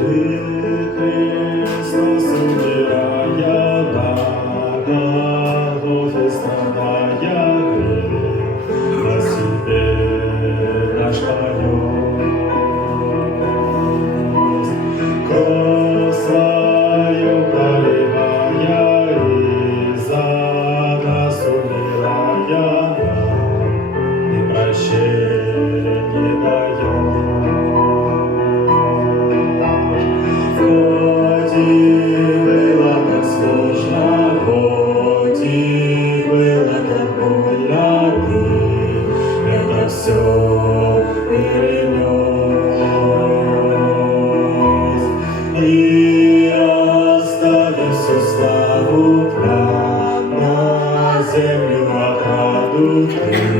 Deus. славу на землю награду ты.